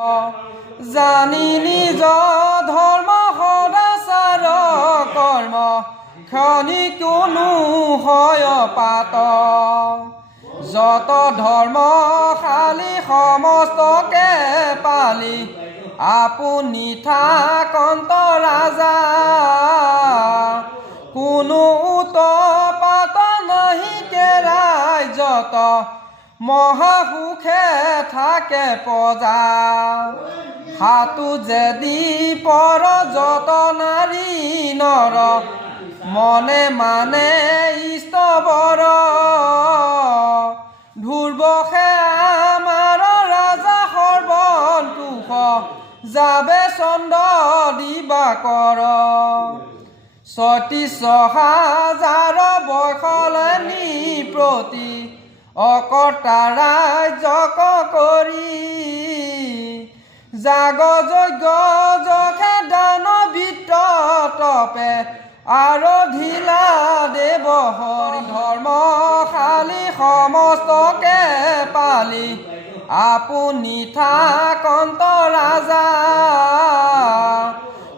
জানি নিজ ধৰ্ম সদাচাৰ কৰ্ম ক্ষণি কোনো হয় পাত যত ধৰ্ম খালি সমস্তকে পালি আপুনি থাকন্ত ৰাজা কোনো উৎপাত নাহি কেৰাই যত মহাসুখে থাকে প্ৰজা হাতু যেদি পৰ যত নাৰী নৰ মনে মানে ইষ্টবৰ ধুৰ্বসে আমাৰ ৰাজা সৰ্বন্তোষ যাবে চন্দ্ৰ দিবাকৰ ৩৬,০০০ বয়সলে নিপ্ৰতি অকৰ্তা ৰাজ্যক কৰি জাগ যজ্ঞ যখে দান বিত্ত তপে আৰধিলা দেৱ হৰি ধৰ্ম খালি সমস্তকে পালি আপুনি থাকন্ত ৰাজা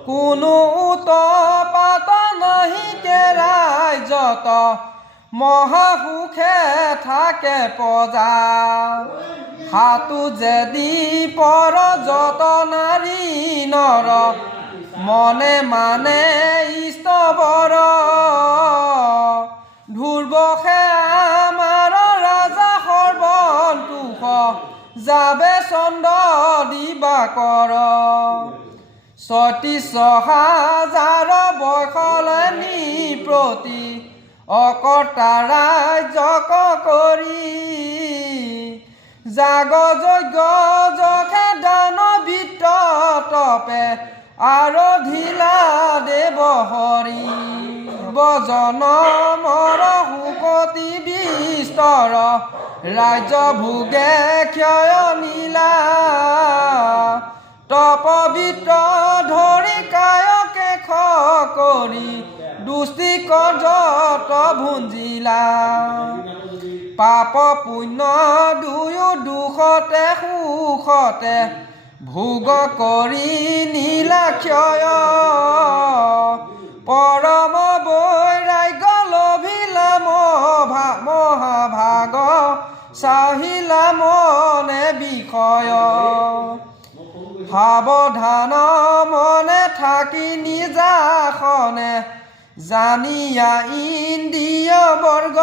কোনো উৎপাত নাহি কেৰাই যত মহাসুখে থাকে প্ৰজা হাতু যেদি পৰ যত নাৰী নৰ মনে মানে ইষ্টবৰ ধুৰ্বসে আমাৰ ৰাজা সৰ্বন্তোষ যাবে চন্দ্ৰ দিবাকৰ ৩৬,০০০ বয়সলে নিপ্ৰতি অকৰ্তা ৰাজ্যক কৰি জাগ যজ্ঞ যখে দান বিত্ত তপে আৰধিলা দেৱ হৰি জনমৰ সুকতি বিস্তৰ ৰাজ্য ভোগে ক্ষয় নীলা তপবিত্ৰ ধৰি কায়কে কৰি দুষ্টি কৰ্যত ভুঞ্জিলা পাপ পুণ্য দুয়ো দুখতে সুখতে ভোগ কৰি নীলা ক্ষয় পৰম বৈৰাগ্য লভিলা মহাভাগ চাহিলা মনে বিষয় সাৱধান মনে থাকি নিজাখনে জানিয়া ইন্দ্ৰিয় বৰ্গ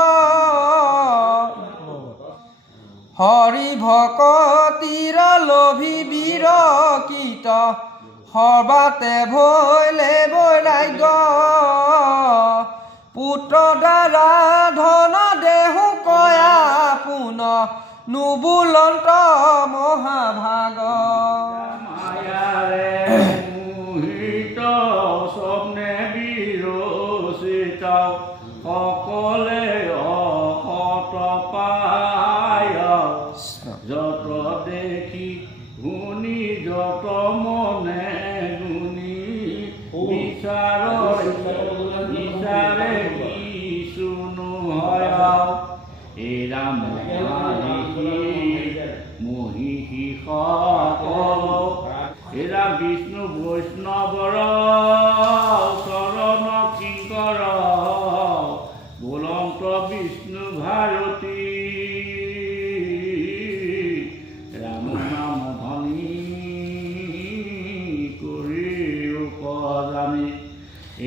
হৰি ভকতিৰ লোভী বিৰকিত সৰ্বাতে ভৈলে বৈৰাগ্য পুত্ৰ দ্বাৰা ধন দেহু কয়া পুন নুবুলন্ত মহাভাগ স্বপ্নে বিৰচিত সকলে অসত পায় যত দেখি শুনি যত মনে গুণি বিচাৰে কিছু নহয় এৰা মহিষী সকল এৰা বিষ্ণু বৈষ্ণৱৰ চৰণ কিংকৰ বুলন্ত বিষ্ণু ভাৰতী ৰাম নাম ধনী কৰি উপজানি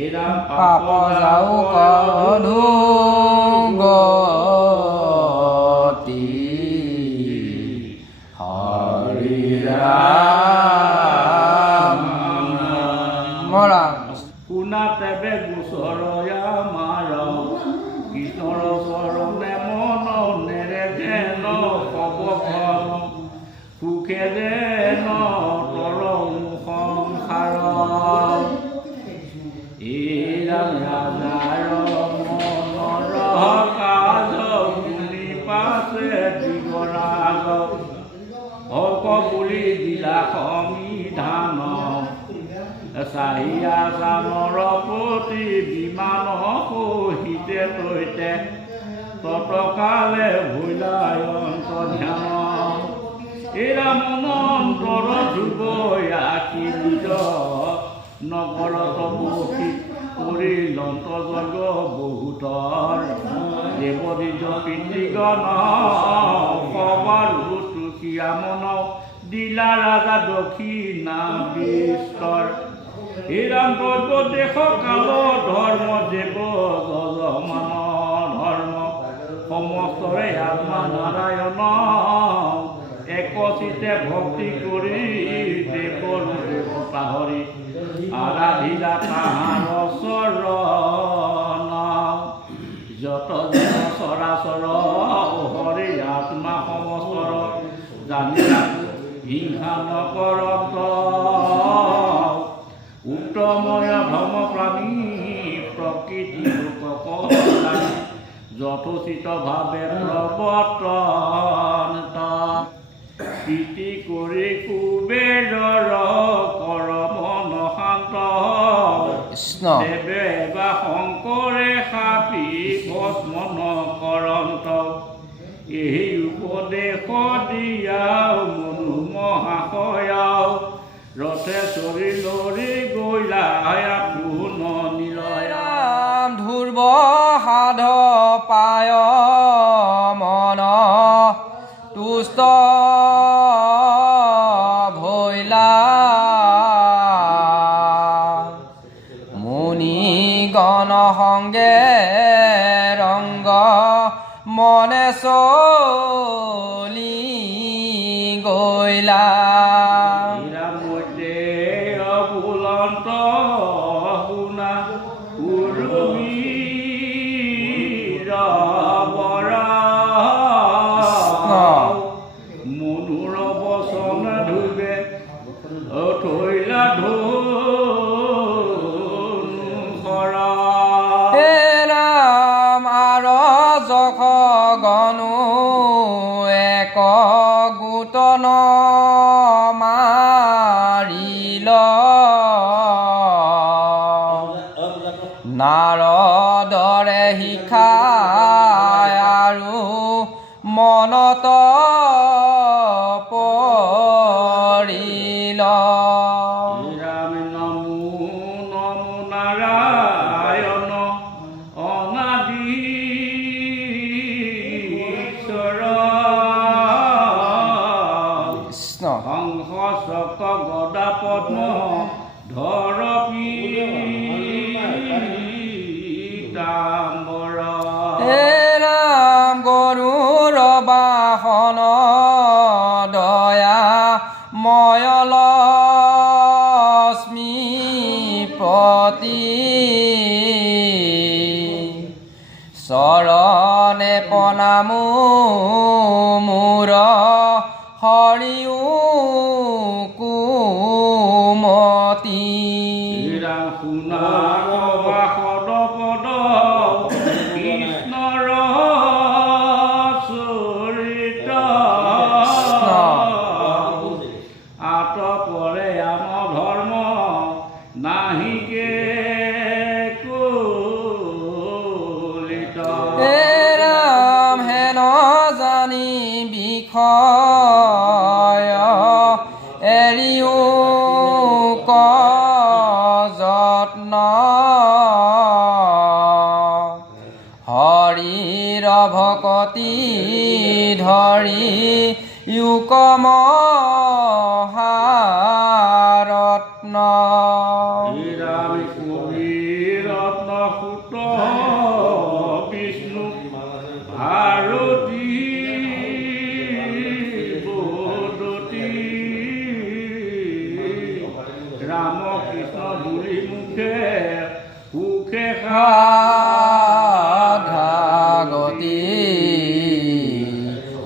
এৰা পাপ যাও কধুগতি হৰি শুনা তেবে গোচৰয়া মাৰ কৃষ্ণৰ চৰণে মন নেৰে যেন কবখন সুখে যেন তৰং সংসাৰ এৰা ৰাজাৰ মনৰ কাজ শুনি পাছে দিগৰাজ হক বুলি দিলা সংবিধান চাহিয়া চানৰ প্ৰতি বিমান সহিতে তৈতে ততকালে ভুলায়ন্ত ধ্যান এৰা মনন্ত অন্তৰ ধ্ৰুৱ আশী নিজ নগৰত মূৰ্তি কৰি লন্ত যজ্ঞ বহুতৰ দেৱ নিজ পিতৃগণ সবাৰ তুষিয়া মন দিলা ৰাজা দক্ষিণা বিস্তৰ হীৰাম দ্ৰব্য দেশ কাল ধৰ্ম দেৱ যজমান ধৰ্ম সমস্তৰে আত্মা নাৰায়ণ একচিতে ভক্তি কৰি দেৱৰ দেৱতা হৰি আৰাধিলা তাহাৰ চৰণ যত যত চৰাচৰ হৰি আত্মা সমস্তৰ জানিলা হিংসা নকৰত উত্তময় ধৰ্ম প্ৰাণী প্ৰকৃতি লোকক যথোচিত ভাৱে প্ৰৱৰ্তন প্ৰীতি কৰি কুবেৰৰ কৰ মন শান্ত কৃষ্ণ দেৱে বা শংকৰে সাপি ভস্ম নকৰন্ত এই উপদেশ দিয়াও মনু মহাশয়াও ৰথে চৰি লৰি গৈলা পুন নিলয়া ধ্ৰুৱ সাধ পায় মন তুষ্ট ভৈলা মুনি গণ সংগে ৰংগ মনে চলি গৈলা অবুলন্ত শুনা উৰুমীৰ বৰা মনুৰ বচন ধুবে থৈলা ধৰা ৰাম আৰ যশ গণু এক গোটন মাৰিল নাৰদৰে শিখায় আৰু মনত পৰিল ৰাম নমো নমো নাৰায়ণ অনাদি ঈশ্বৰ কৃষ্ণ হংস চক্ৰ গদা পদ্ম ধৰ পীতাম্বৰ হে ৰাম গৰুৰ বাহন দয়া ময়লস্মিপতি চৰণে প্ৰণামো মোৰ হৰিও কুমতি ৰাম শুনা সদ পদ কৃষ্ণৰ চৰিত আত পৰে আম ধৰ্ম নাহিকে কলিত হে ৰাম হেন জানি বিষয় এৰিও ক যত্ন হৰিৰ ভকতি ধৰি ইউকম ৰত্ন ৰাম কবি ৰত্ন সুত বিষ্ণু ভাৰতী বদতী ৰাম কৃষ্ণ বুলি মুখে সুখে সাধাগতি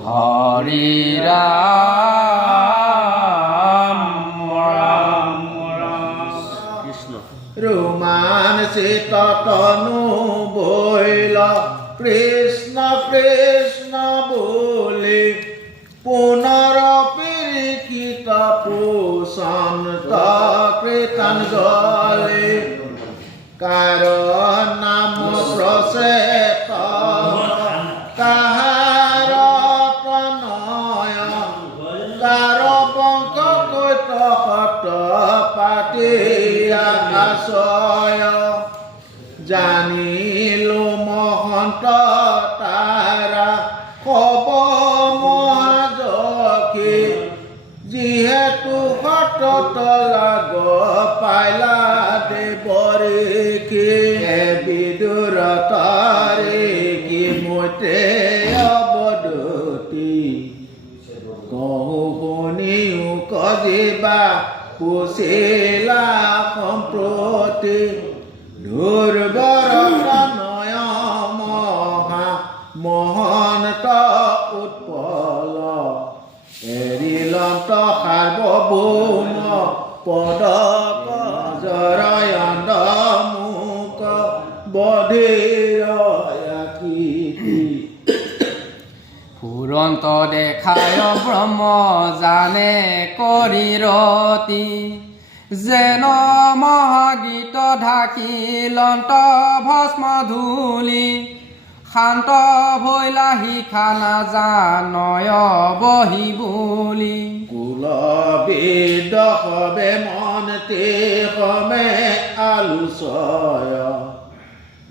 হৰি ৰাম ৰাম ৰাম কৃষ্ণ ৰোমাঞ্চি ততনু বৈল কৃষ্ণ কৃষ্ণ বুলি পুনৰ পীড়িত পোষণ কৃতাঞ্জলি কাৰ নাম প্ৰচেত কাহাৰ তনয় কাৰ বংশ আশ্ৰয় জানিলো মহন্ত তাৰা কব মহাজকে যিহেতু সতত লাগ পাইলা দেৱৰেকে বিদুৰতাৰে কি মতে অৱদতি কহু শুনিও কজিবা কুচিলা সম্প্ৰতি দুৰ্বৰতা নয় মহা মহন্ত উৎপল এৰিলন্ত সাৰ্বভৌম পদক জৰায়ন্দ মুক বধিৰ কীৰ্তি ফুৰন্ত দেখায় ব্ৰহ্ম জানে কৰি ৰতি যেন মহাগীত ঢাকিলন্ত ভস্ম ধূলি শান্ত ভৈলা শিখা নাজানয় বহি বুলি কুল বিদবে মনতে সমে আলোচয়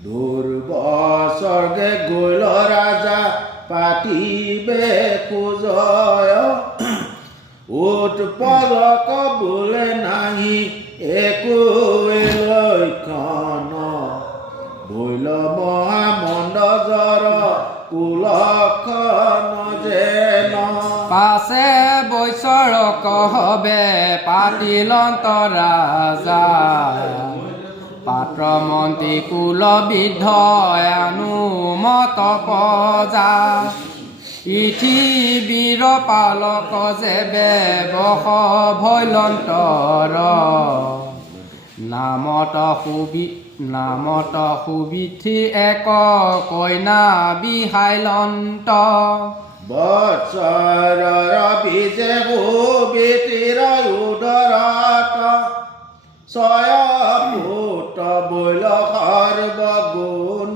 দুৰ্বস্বৰ্গে গৈল ৰাজা পাতিবে খোজয় উৎপলক বোলে নাহি একো লক্ষণ ভৈল মহামণ্ড জৰ কুলক্ষণ যেন পাছে বৈচৰক হবে পাতিলন্ত ৰাজা পাত্ৰ মন্ত্ৰী কুল বিদ্ধ অনুমত প্ৰজা পৃথিৱীৰ পালক যেবে বস ভৈলন্তৰ নামত সুবিধি এক কইনা বিহাইলন্ত বৎসৰৰ বিজে গোবিতিৰ উদৰত ছয় পুত বৈল সৰ্বগুণত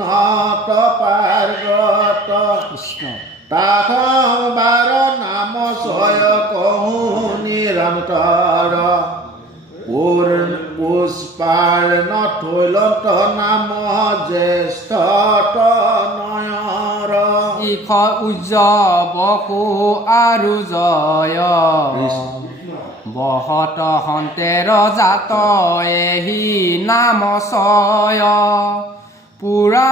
পাৰ্গত কৃষ্ণ তাহাৰ নাম ছয় কহু নিৰন্তৰ পুষ্পাৰ্ণ থৈলন্ত নাম জ্যেষ্ঠ নয়ৰ ইখ উজ্জ বসু আৰু জয় বহত সন্তেৰ জাত এহি নাম ছয় পুৰা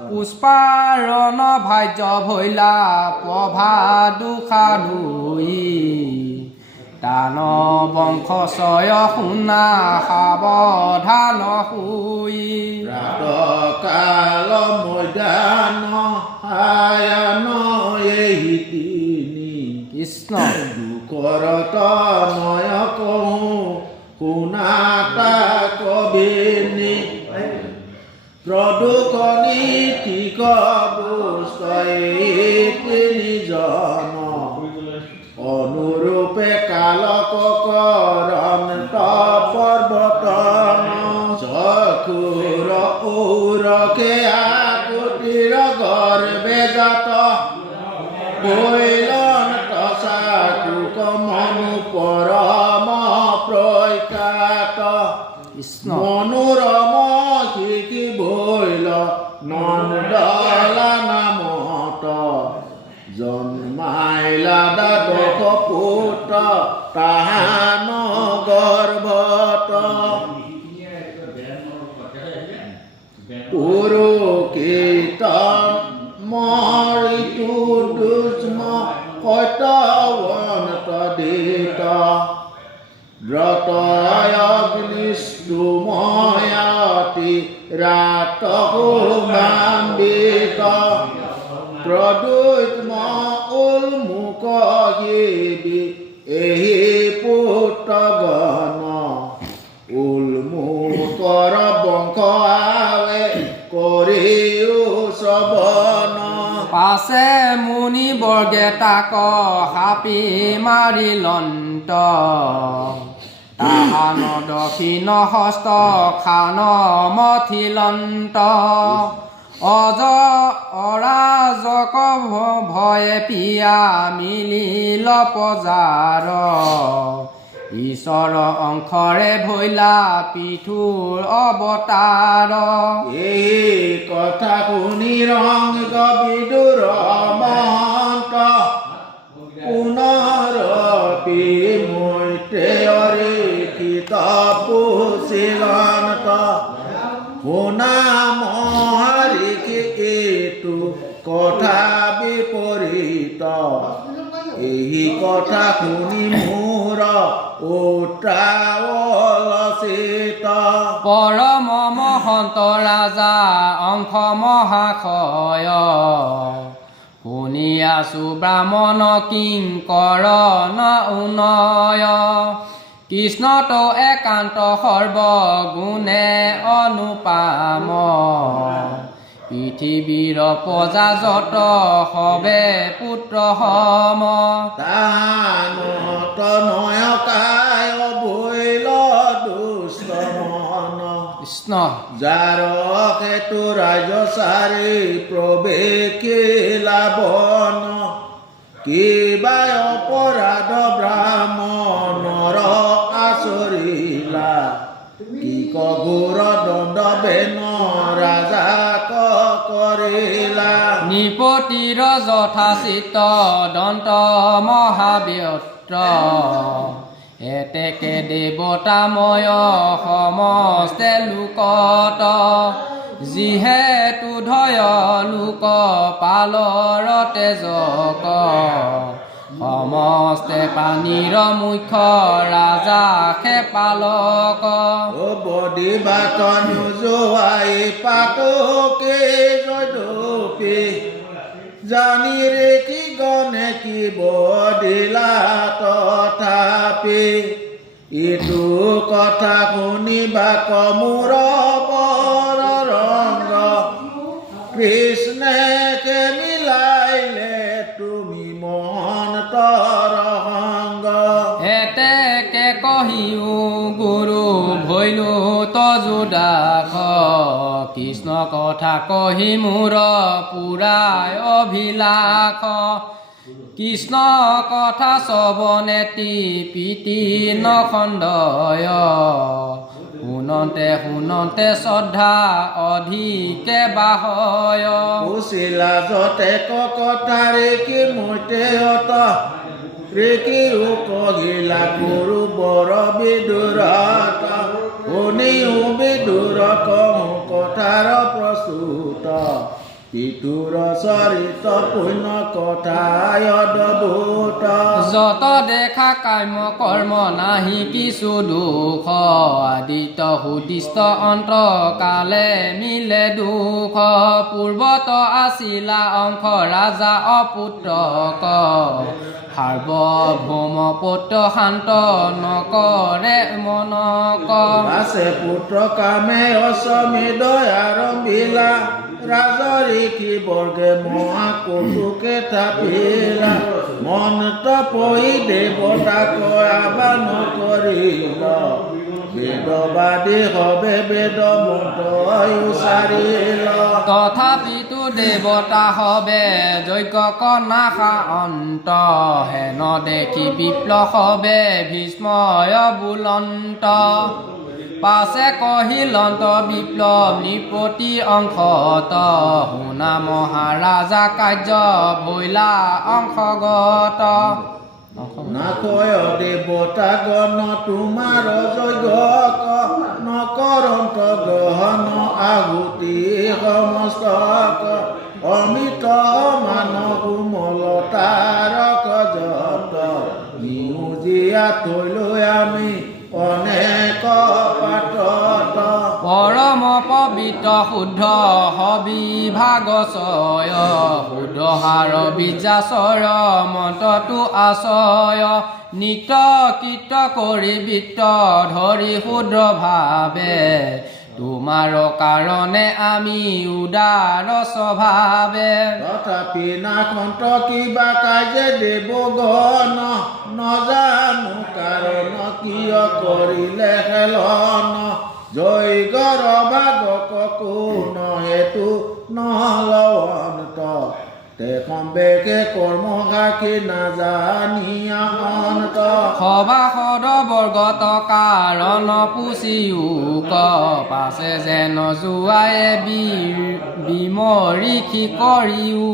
পুষ্পাৰণ ভাজ্য ভৈলা প্ৰভা দুখা ধুই দান বংশ ছয় শুনা সাৱধান শুই কাল মৈদান হায়ান এহি তিনি কৃষ্ণ দুখৰত নয় কহু শুনাতা কবিনী প্ৰদুষণী ঠিক তিনিজন অনুৰূপে কালক কৰন্ত পৰ্বতন চকুৰ ঔৰকে আকুতিৰ গৰ্বে জাত বৈলন্ত চাকুক মনু পৰম প্ৰখ্যাত কৃষ্ণ মনোৰম শিকি বৈল নন্দলা নামত জন্মাইলা দশ পুত্ৰ তাহান গৰ্ভত পুৰুকীৰ্তন মৰিতু দুষ্ম সত্যৱন্ত দিত ব্ৰতয়গ্নিষ্টুময়াতি ৰাত হোমাম্বিত প্ৰদুত্ম উন্মুখ গিবি এহি পুত্ৰগণ উন্মুকৰ বংশ আৱে কৰিও শ্ৰৱণ পাছে মুনি বৰ্গে তাক সাপি মাৰিলন্ত তাহান দক্ষিণ হস্ত খান মথিলন্ত অজ অৰাজক ভয়ে পিয়া মিলিল পজাৰ ঈশ্বৰ অংশৰে ভৈলা পিঠুৰ অৱতাৰ এই কথা শুনি ৰংগ বিদুৰ মহন্ত পুনৰপি মৈত্ৰেয়ৰে কিতাপুচিলন্ত শুনা মহাৰিষি এইটো কথা বিপৰীত এই কথা শুনি মোৰ উত্ৰাৱলচিত পৰম মহন্ত ৰাজা অংশ মহাশয় শুনি আছো ব্ৰাহ্মণ কিংকৰ ন উনয় কৃষ্ণত একান্ত সৰ্বগুণে অনুপাম পৃথিৱীৰ প্ৰজা যত সবে পুত্ৰ সম তানত নয়কায় বৈল দুষ্ট মন কৃষ্ণ যাৰ হেতু ৰাজচাৰী প্ৰৱেশিলা বন কিবা অপৰাধ ব্ৰাহ্মণৰ আচৰিলা কি কঘোৰ দণ্ড বেন ৰাজাক কৰিলা নৃপতিৰ যথাচিত দন্ত মহাব্যত্ৰ এতেকে দেৱতাময় সমস্তে লোকত যিহেতু ধয় লোক পালৰ তেজক সমস্তে পানীৰ মুখ্য ৰাজা পালক বদি বাত নোযোৱাই পাতকে যদপি জানি ৰে কি গণে কি বদিলা তথাপি ইটো কথা শুনিবা কমূৰ বৰ ৰংগ কৃষ্ণকে মিলাইলে তুমি মহন্তৰ সংগ এতেকে কহিও গুৰু ভৈলো তজুদাস কৃষ্ণ কথা কহি মোৰ পুৰাই অভিলাষ কৃষ্ণ কথা শ্ৰৱণেতি প্ৰীতি নখণ্ডয় শুনতে শুনতে শ্ৰদ্ধা অধিকে বাহয় উচিলা যতে কটাৰে কি মৈত্ৰেয়ত ৰেকি উপগিলা গুৰু বৰ বিদুৰত শুনিও বিদুৰ কওঁ কথাৰ প্ৰস্তুত পিতুৰ চৰিত পুণ্য কথায় অদ্ভুত যত দেখা কাম্য কৰ্ম নাহি কিছু দুখ আদিত সুদিষ্ট অন্তকালে মিলে দুখ পূৰ্বত আছিলা অংশ ৰাজা অপুত্ৰক সাৰ্বভৌম পুত্ৰ শান্ত নকৰে মনক আছে পুত্ৰ কামে অসমিত আৰম্ভিলা ৰাজৰিষি বৰ্গে মহাকৌতুকে থাপিলা মন্ত পৰি দেৱতাক আহ্বান কৰিল বেদবাদী হবে বেদ মন্ত্ৰ উচাৰিল তথাপিতো দেৱতা হবে যজ্ঞ কনাশা অন্ত হেন দেখি বিপ্লৱ হবে ভীষ্ময় বুলন্ত পাছে কহিলন্ত বিপ্লৱ নৃপতি অংশত শুনা মহাৰাজা কাৰ্য ভৈলা অংশগত নাকয় দেৱতা গণ তোমাৰ যজ্ঞক নকৰন্ত গ্ৰহণ আহুতি সমস্তক অমিত মানৱ মলতাৰক যত নিউজিয়া থৈ আমি অনেক পাতত পৰম পবিত্ৰ শুদ্ধ সবিভাগচয় শুদ্ধহাৰ বীজাচৰ মন্ত্ৰটো আচয় নিত্য কীৰ্ত কৰি বৃত্ত ধৰি শুদ্ৰ ভাৱে তোমাৰ কাৰণে আমি উদাৰ স্বভাৱে তথাপি নাখন্ত কিবা কাজে দেৱগণ নজানো কাৰণ কিয় কৰিলে হেলন জয়গৰ ভাগক কোন হেতু নহলৱন্ত তেখম্বেকে কৰ্ম সাক্ষী নাজানিয়া অন্ত সভাসদ বৰ্গত কাৰণ পুচিও পাছে যেন জোৱায়ে বিমৰিষি কৰিও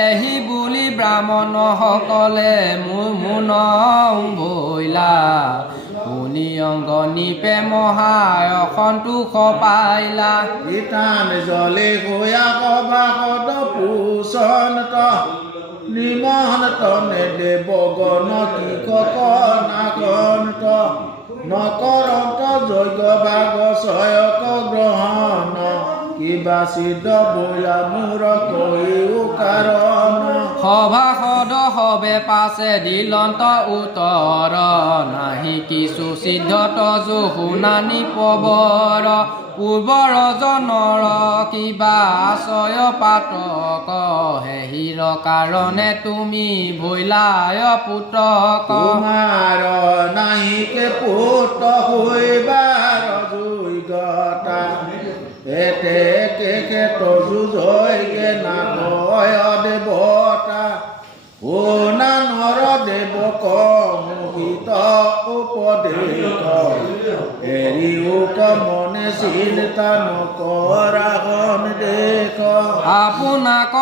এহি বুলি ব্ৰাহ্মণসকলে মুন ভৈলা শুনি অংগ নিপে মহায় সন্তোষ পাইলা ইতান জলে গয়া সভাসদ পুষন্ত নিমন্ত নেদেৱ গণ কি কক নাগন্ত নকৰন্ত যজ্ঞ ভাগ ছয়ক গ্ৰহণ কিবা সিদ্ধ বৈয়া মূৰ কৈও কাৰণ সভাসদ সবে পাছে দিলন্ত উত্তৰ নাহি কিছু সিদ্ধত শুনানি পবৰ পূৰ্বৰ জনৰ কিবা আশয় পাতক হেহিৰ কাৰণে তুমি ভৈলায় পুতক তোমাৰ নাহিকে পুত হৈবাৰ যোগ্যতা এতে কে তজু জয়গে নাগয় দেৱতা ও নানৰ দেৱক মোহিত উপদেশ এৰিও মনে চিন্তা নকৰা দেশ আপোনাক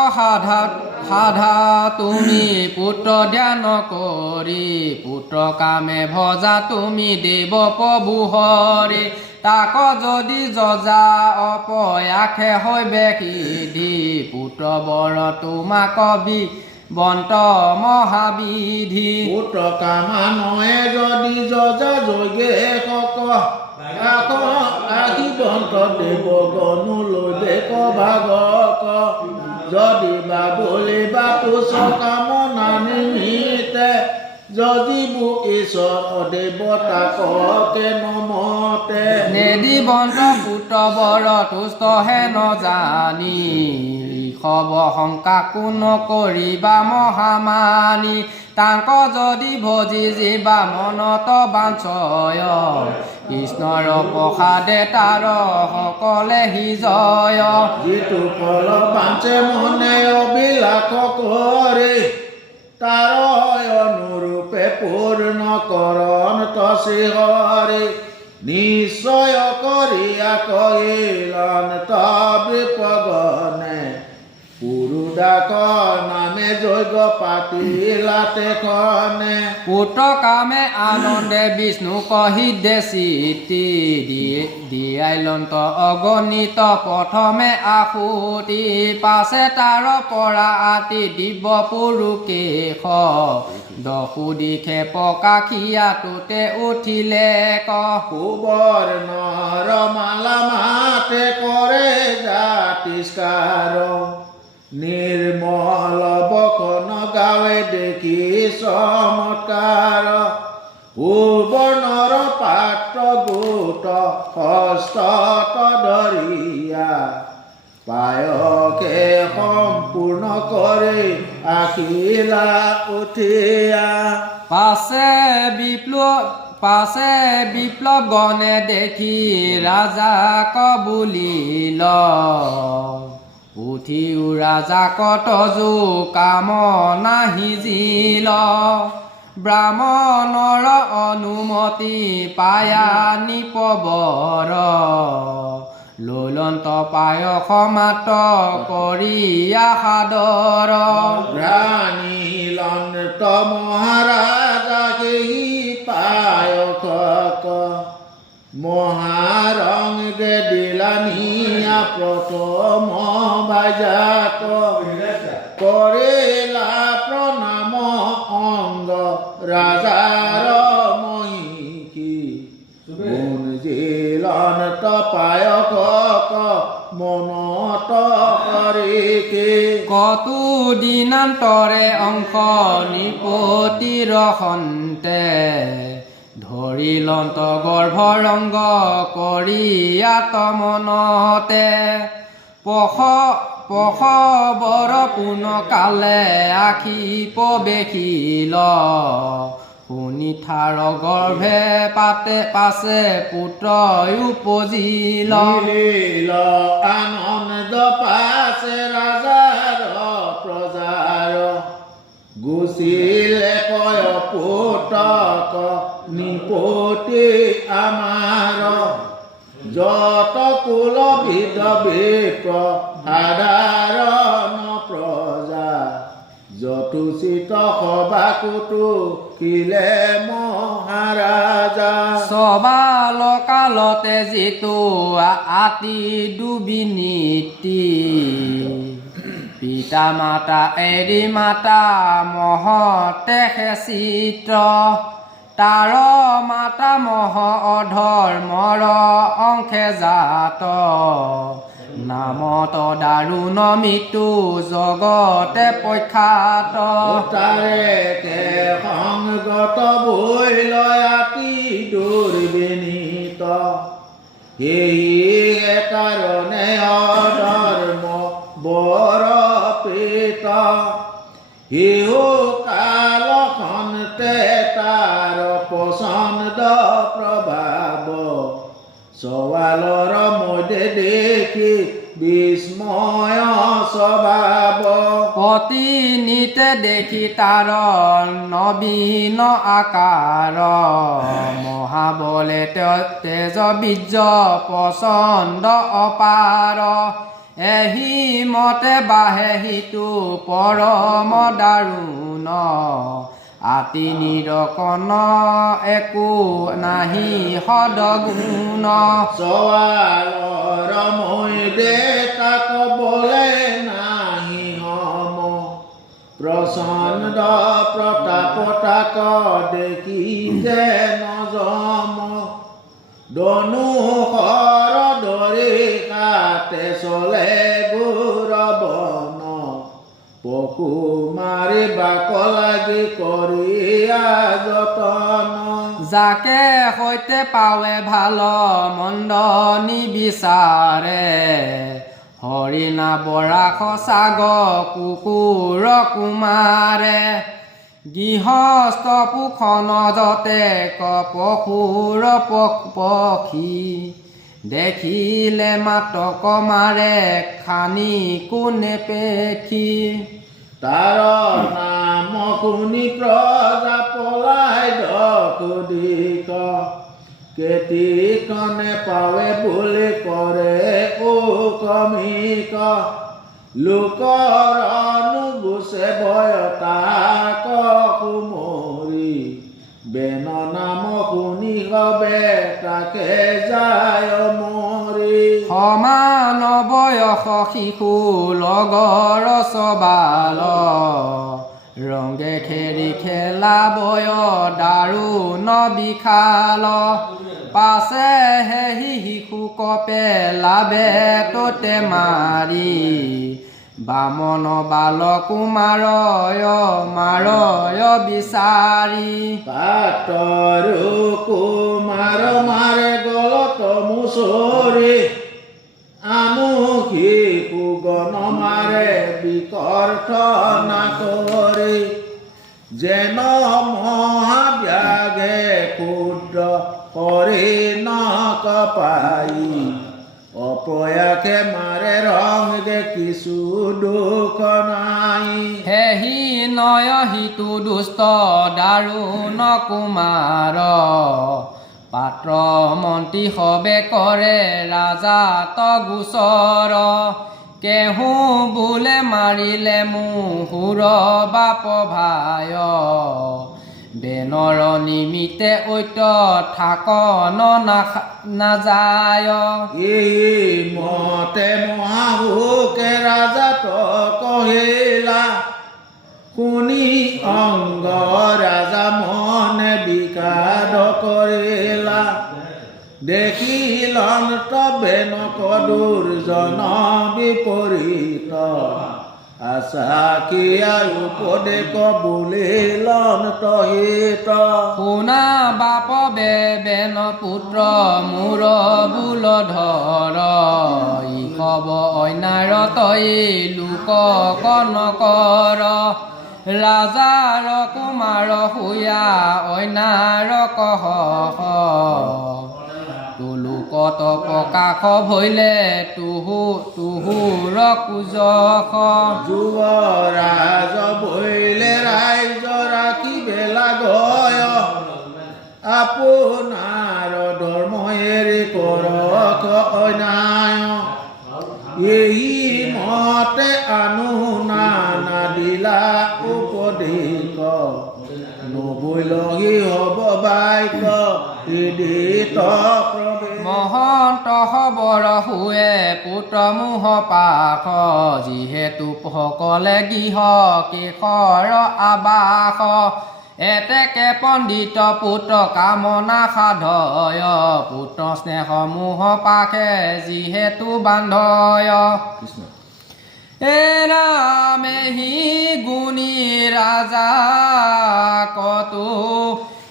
সাধা তুমি পুত্ৰ ধ্যান কৰি পুত্ৰ কামে ভজা তুমি দেৱ প্ৰভু হৰি তাক যদি যজা অপয়াসে হৈবে সিদ্ধি পুত্ৰ বৰ তোমাক বন্ত মহাবিধি পুত্ৰ কামানয়ে যদি যজা যোগে আহি বন্ত দেৱ গণু লৈ দেখ ভাগক যদি বা বলে বা পুষ কামনা নিমিতে যদি ঈশ্বৰ দেৱতা ককে নমতে নেদিবন্ত পুত্ৰ বৰ তুষ্ট হে নজানি ঋষভ শংকা কোন কৰিবা মহামানি তাংক যদি ভজি জীৱা মনত বাঞ্ছয় কৃষ্ণৰ প্ৰসাদে তাৰ সকলে সিজয় যিটো ফল বাঞ্চে মনে অবিলাস কৰে তাৰ অনুৰূপে পূৰ্ণ কৰণ তসি হৰি নিশ্চয় কৰিয়া কৈলন তৃপগণে পুৰুদাক নামে যজ্ঞ পাতিলাতে কনে পুত্ৰ কামে আনন্দে বিষ্ণুক হৃদে চিতি দিয়াইলন্ত অগণিত প্ৰথমে আশুতি পাছে তাৰ পৰা আতি দিব পুৰুকেশ দশু দিশে পকাখিয়াটোতে উঠিলে কুবৰ নৰ মালা মাতে কৰে জাতিষ্কাৰ নিৰ্মল বখন গাৱে দেখি চমৎকাৰ সুবৰ্ণৰ পাত্ৰ গোট হস্তত ধৰিয়া পায়কে সম্পূৰ্ণ কৰি আখিলা উঠিয়া পাছে বিপ্লৱ গণে দেখি ৰাজাক বুলিল উঠিও ৰাজাক তজু কামনা সিজিল ব্ৰাহ্মণৰ অনুমতি পায়া নিপবৰ লৈলন্ত পায়স মাত কৰিয়া সাদৰ ৰাণীলন্ত মহাৰাজা কেহি পায়স মহাৰংগে দিলানিয়া প্ৰথম বাজাত কৰিলা প্ৰণাম অংগ ৰাজাৰ মহিষী গুণ জিলন্ত পায়ক মনত কৰিকে কতো দিনান্তৰে অংশ নিপতিৰ সন্তে ধৰিলন্ত গৰ্ভৰংগ কৰিয়াত মনতে পশবৰ পুন কালে আখি প্ৰৱেশিল শুনি থাৰ গৰ্ভে পাছে পুত্ৰ উপজিল আনন্দ পাছে ৰাজাৰ পুচিলে কয় পুতক নিপতি আমাৰ যত কুল বিধ সাধাৰণ প্ৰজা যথোচিত সভাকুতো কিলে মহাৰাজা সবাল কালতে যিটো আতি ডুবি নীতি পিতা মাতা এৰি মাতা মহতে চিত্ৰ তাৰ মাতা মহ অধৰ্মৰ অংশে জাত নামত দাৰুণ মৃত্যু জগতে প্ৰখ্যাত তাৰে সংগত বৈ লয়াতি দুৰ্বিনীত সেই কাৰণে অধৰ্ম বৰ প্ৰেত হিও কালখনতে তাৰ পচন্দ প্ৰভাৱ সৱালৰ মধ্যে দেখি বিস্ময় স্বভাৱ অতিনিতে দেখি তাৰ নবীন আকাৰ মহাবলে তেজ বীৰ্য পচন্দ অপাৰ এহি মতে বাহে সিটো পৰম দাৰুণ আতি নিৰকণ একো নাহি সদগুণ সৱালৰ মধ্যে তাক বলে নাহি হম প্ৰচণ্ড প্ৰতাপ তাক দেখি যে নজম ধনুষৰ দৰে কাতে চলে গৌৰৱন পশু মাৰি বাক লাগি কৰি যতন যাকে সৈতে পাৱে ভাল মন্দ নিবিচাৰে হৰিণা বৰাস চাগ কুকুৰ কুমাৰে গৃহস্থ পোষণ যতে পশুৰ পক্ষী দেখিলে মাতক মাৰে খানি কোনে পেখি তাৰ নাম শুনি প্ৰজা পলাই দিক কেতিকনে পাৱে বুলি কৰে ও কমিক লোকৰ নুগুচে ভয় তাক কুমৰি বেন নাম শুনি হবে তাকে যায় মৰি সমান বয়স শিশু লগৰ সবাল ৰংগে খেৰি খেলা বয় দাৰুণ বিশাল পাছে হেহি শিশুক পেলাবে তোতে মাৰি বামন বাল কুমাৰয় মাৰয় বিচাৰি পাতৰো কুমাৰ মাৰে গলত মুচৰি আমুখী গণ মাৰে বিকৰ্থ নাকৰি যেন মহাব্যাগে ক্ষুদ্ৰ কৰি নক পাই অপয়াকে মাৰে ৰংগে কিছু দুখ নাই হেহি নয় হিতু দুষ্ট দাৰুণ কুমাৰ পাত্ৰ মন্ত্ৰী সবে কৰে ৰাজা তগুচৰ কেহু বোলে মাৰিলে মুহুৰ বাপ ভায় বেনৰ নিমিতে ঐত থাক নাযায় এই মতে মহাভোকে ৰাজা কহিলা শুনি অংগ ৰাজা মনে বিষাদ কৰিলা দেখিলন তবে নক দুৰ্জন বিপৰীত আশা কি আৰু উপদেশ বুলিলন তহিত শুনা বাপ বেবেন পুত্ৰ মোৰ বোল ধৰ ই কব অন্যাৰ তই লোক কনকৰ ৰাজাৰ কুমাৰ শুয়া অন্যাৰ কহ তোলোক লোকত প্ৰকাশ ভৈলে তুহুৰ কুজখ যুৱৰাজ বৈলে ৰাইজ ৰাখিবে লাগয় আপোনাৰ ধৰ্মহেৰি কৰক অন্যায় এই মতে আনুনা দিলা উপদেশ নবৈলহি হ'ব বাইক হৃদিত প্ৰৱেশ মহন্ত হবৰ শুৱে পুত্ৰ মোহ পাশ যিহেতু সকলে গৃহ কেশৰ আবাস এতেকে পণ্ডিত পুত্ৰ কামনা সাধয় পুত্ৰ স্নেহ মোহ পাশে যিহেতু বান্ধয় এৰামেহি গুণী ৰাজা কতো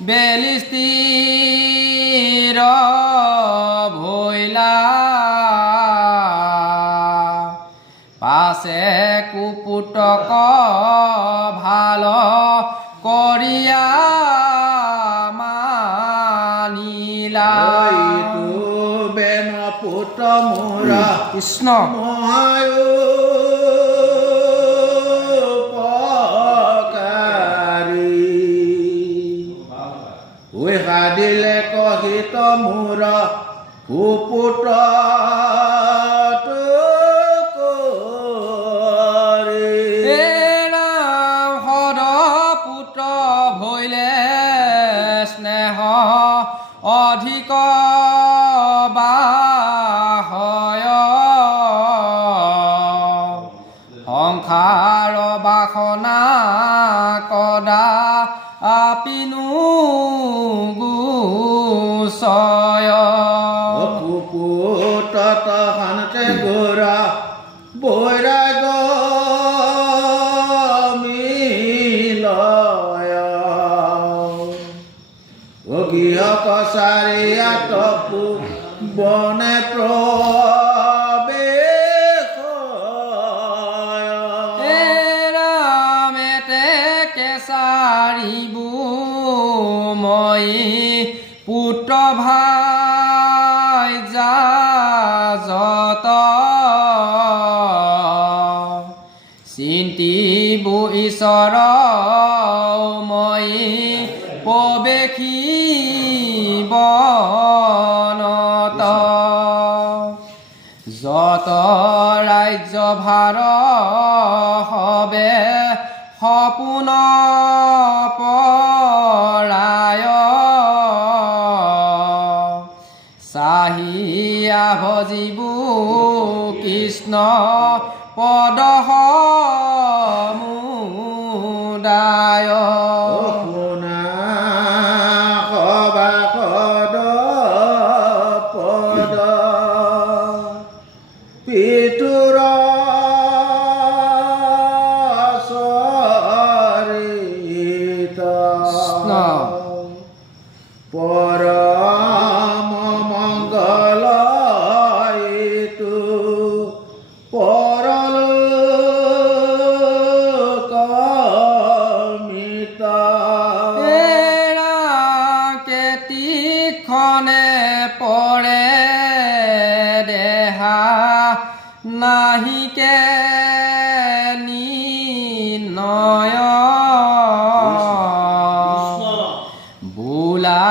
বেলিস্তিৰ ভৈলা পাছে কুপুতক ভাল কৰিয়া মানিলা বেন পুত্ৰ মোৰ কৃষ্ণ দিলে কহিত মোৰ কুপুত্ৰ হৰ পুত্ৰ ভৈলে স্নেহ অধিক বাহয় সংসাৰ বাসনা কদা আপিনু গুচয় কুপুত হানতে গোৰা বৈৰাগ মিলয় গৃহ কছাৰীয়া তপু বনে প্ৰৱেশ ৰামেতে কেঁচাৰিবু মই পুত্ৰ ভাই যত চিন্তিবু ঈশ্বৰ মই প্ৰৱেশী বনত যত ৰাজ্য ভাৰ হবে সপোন পৰায় চাহিয়া ভজিবু কৃষ্ণ পদ সমুদায় পিতুৰ পৰম মংগল পৰলোক মিত কেতিখনে পৰে দেহা নাহিকে নিৰ্ণয় বোলা